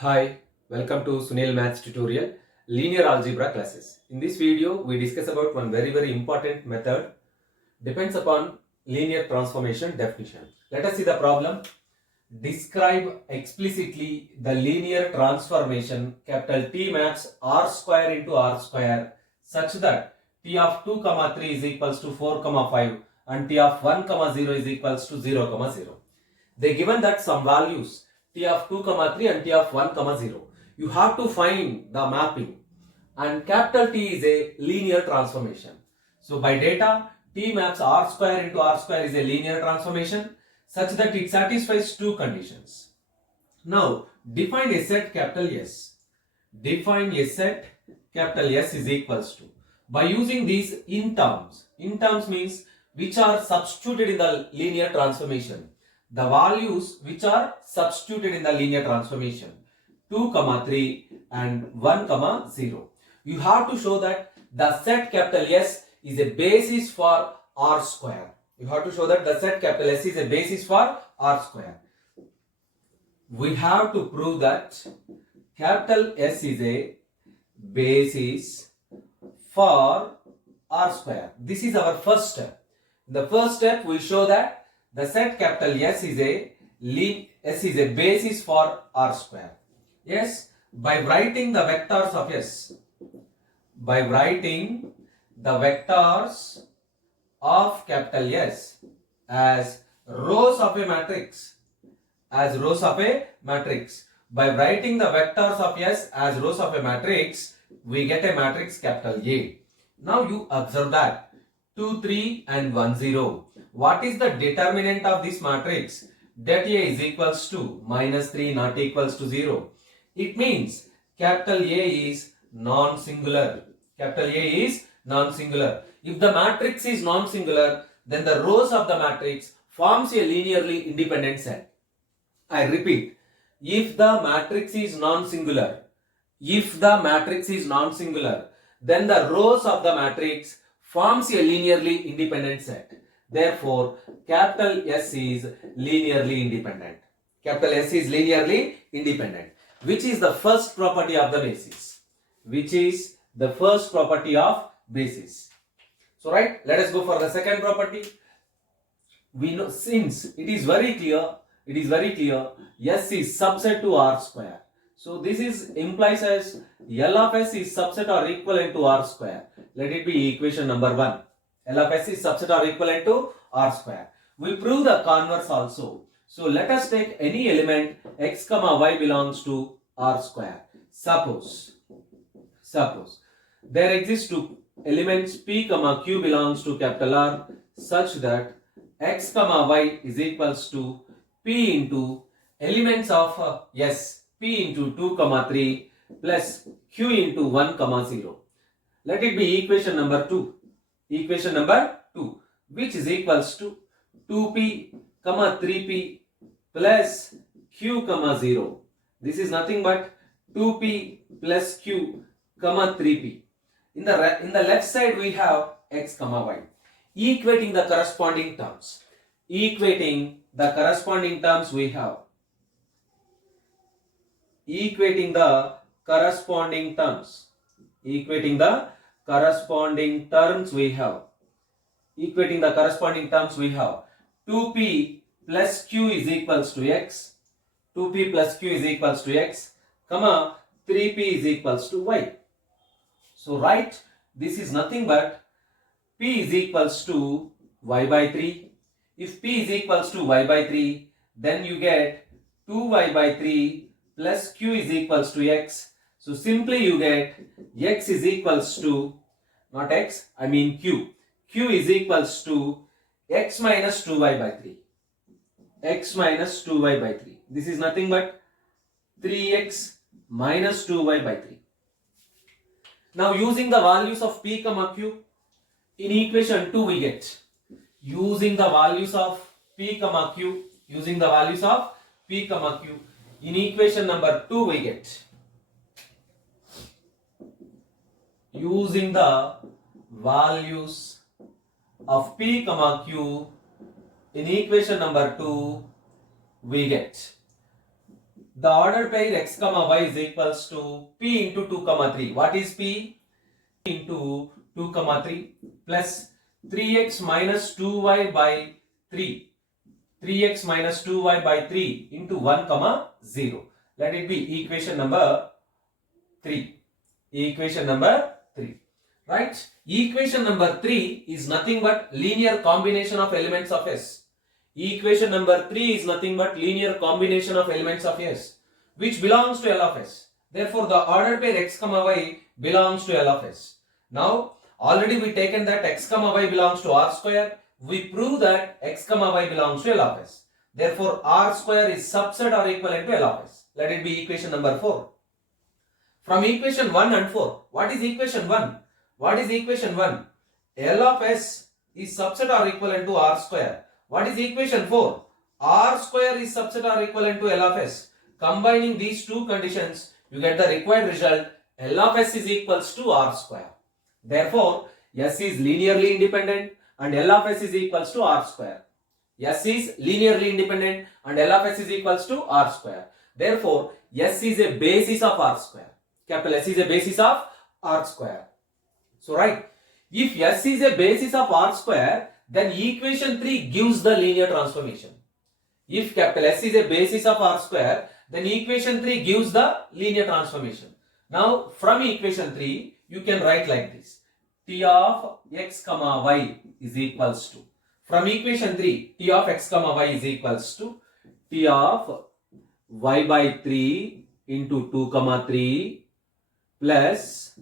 Hi, welcome to Sunil Maths tutorial, linear algebra classes. In this video, we discuss about one very important method, depends upon linear transformation definition. Let us see the problem. Describe explicitly the linear transformation capital T maps R square into R square such that T of 2 comma 3 is equals to 4 comma 5 and T of 1 comma 0 is equals to 0 comma 0. They given that some values T of 2 comma 3 and T of 1 comma 0. You have to find the mapping, and capital T is a linear transformation. So by data, T maps R square into R square is a linear transformation such that it satisfies two conditions. Now define a set capital S. Define a set capital S is equals to, by using these in terms. In terms means which are substituted in the linear transformation. The values which are substituted in the linear transformation 2 comma 3 and 1 comma 0. You have to show that the set capital S is a basis for R square. You have to show that the set capital S is a basis for R square. We have to prove that capital S is a basis for R square. This is our first step. In the first step, we show that the set capital S is a basis for R square. Yes, by writing the vectors of S, by writing the vectors of capital S as rows of a matrix, by writing the vectors of S as rows of a matrix, we get a matrix capital A. Now you observe that 2, 3 and 1, 0. What is the determinant of this matrix? Det A is equals to minus 3 not equals to 0. It means capital A is non-singular. Capital A is non-singular. If the matrix is non-singular, then the rows of the matrix forms a linearly independent set. I repeat, if the matrix is non-singular, then the rows of the matrix forms a linearly independent set. Therefore, capital S is linearly independent. Capital S is linearly independent. Which is the first property of the basis? So right, let us go for the second property. We know, since it is very clear, S is subset to R square. So this is implies as L of S is subset or equivalent to R square. Let it be equation number 1. L of S is subset or equivalent to R square. We prove the converse also. So let us take any element x comma y belongs to R square. Suppose there exist two elements p comma q belongs to capital R such that x comma y is equals to p into elements of S, p into 2 comma 3 plus q into 1 comma 0. Let it be equation number 2. Which is equals to 2p comma 3p plus q comma 0. This is nothing but 2p plus q comma 3p. In the left side we have x comma y. Equating the corresponding terms. We have. Equating the corresponding terms we have 2p plus q is equals to x, comma 3p is equals to y. So write this is nothing but p is equals to y by 3. If p is equals to y by 3, then you get 2y by 3 plus q is equals to x. So simply you get x is equals to, not x, I mean q. Q is equals to x minus 2y by 3. This is nothing but 3x minus 2y by 3. Now using the values of p comma q, in equation 2 we get, using the values of p comma q, in equation number 2 we get, using the values of p comma q, in equation number 2 we get the ordered pair x comma y is equals to p into 2 comma 3. What is p? Into 2 comma 3 plus 3x minus 2y by 3. 3x minus 2y by 3 into 1 comma 0. Let it be equation number 3. Equation number 3. Right? Equation number 3 is nothing but linear combination of elements of S. Equation number 3 is nothing but linear combination of elements of S, which belongs to L of S. Therefore, the ordered pair x comma y belongs to L of S. Now, already we taken that x comma y belongs to R square. We prove that x comma y belongs to L of S. Therefore, R square is subset or equivalent to L of S. Let it be equation number 4. From equation 1 and 4, what is equation 1? What is equation 1? L of S is subset or equivalent to R square. What is equation 4? R square is subset or equivalent to L of S. Combining these two conditions, you get the required result. L of S is equals to R square. Therefore, S is linearly independent and L of S is equals to R square. S is linearly independent and L of S is equals to R square. Therefore, S is a basis of R square. Capital S is a basis of R square. So, right, if S is a basis of R square, then equation 3 gives the linear transformation. If capital S is a basis of R square, then equation 3 gives the linear transformation. Now, from equation 3, you can write like this. T of x comma y is equals to. From equation 3, T of x comma y is equals to T of y by 3 into 2 comma 3 plus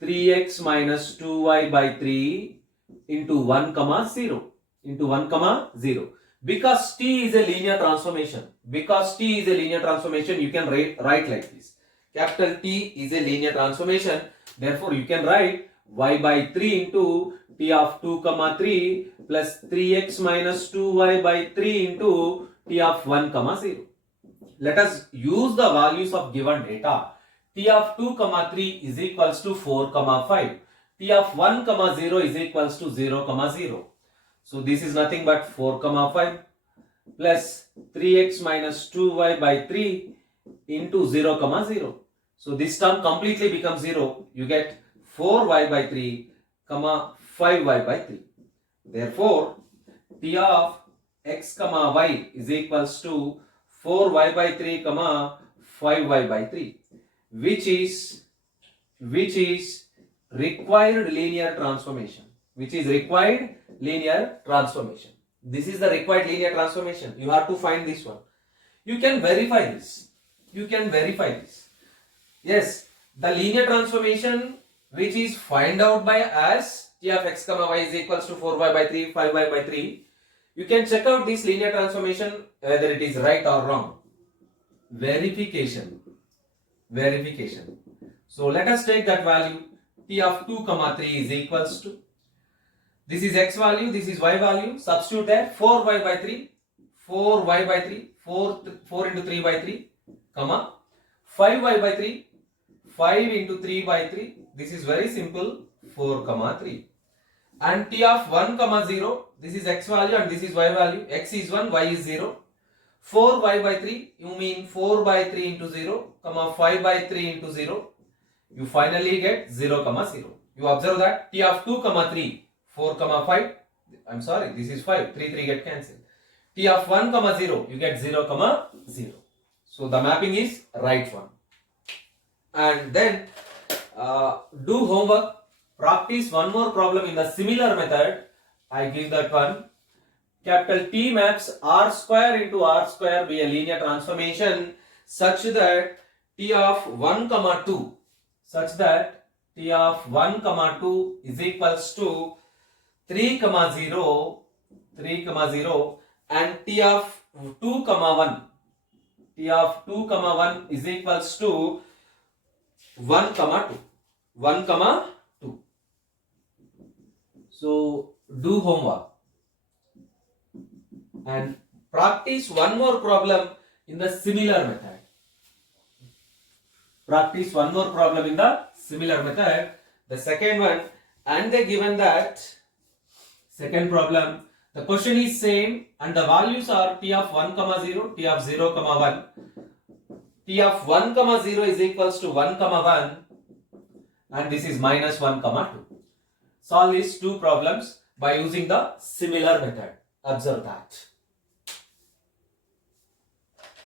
3x minus 2y by 3 into 1 comma 0 into 1 comma 0. Because T is a linear transformation. Because T is a linear transformation, you can write like this. Capital T is a linear transformation. Therefore, you can write y by 3 into T of 2 comma 3 plus 3x minus 2y by 3 into T of 1 comma 0. Let us use the values of given data. T of 2 comma 3 is equals to 4 comma 5. T of 1 comma 0 is equals to 0 comma 0. So this is nothing but 4 comma 5 plus 3x minus 2y by 3 into 0 comma 0. So this term completely becomes 0. You get 4y by 3 comma 5y by 3. Therefore, T of x comma y is equals to 4y by 3 comma 5y by 3, which is required linear transformation. Which is required linear transformation. This is the required linear transformation. You have to find this one. You can verify this. You can verify this. Yes, the linear transformation which is find out by as T of x comma y is equals to 4y by 3, 5y by 3. You can check out this linear transformation whether it is right or wrong. Verification. So let us take that value. T of 2 comma 3 is equals to, this is x value, this is y value, substitute there, 4y by 3, 4y by 3, 4 into 3 by 3, comma, 5y by 3, 5 into 3 by 3, this is very simple, 4 comma 3. And T of 1 comma 0, this is x value and this is y value, x is 1, y is 0. 4y by 3, you mean 4 by 3 into 0, comma 5 by 3 into 0, you finally get 0 comma 0. You observe that T of 2 comma 3, 4 comma 5, I'm sorry, this is 5, 3 get cancelled. T of 1 comma 0, you get 0 comma 0. So the mapping is right one. And then do homework, practice one more problem in the similar method. I give that one. Capital T maps R square into R square be a linear transformation such that T of 1 comma 2 is equals to 3 comma 0 and T of 2 comma 1 is equals to 1 comma 2. So do homework and practice one more problem in the similar method. The second one, and they given that second problem, the question is same and the values are T of 1 comma 0, T of 0 comma 1. t of 1 comma 0 is equals to 1 comma 1 and this is minus 1 comma 2. Solve these two problems by using the similar method. Observe that.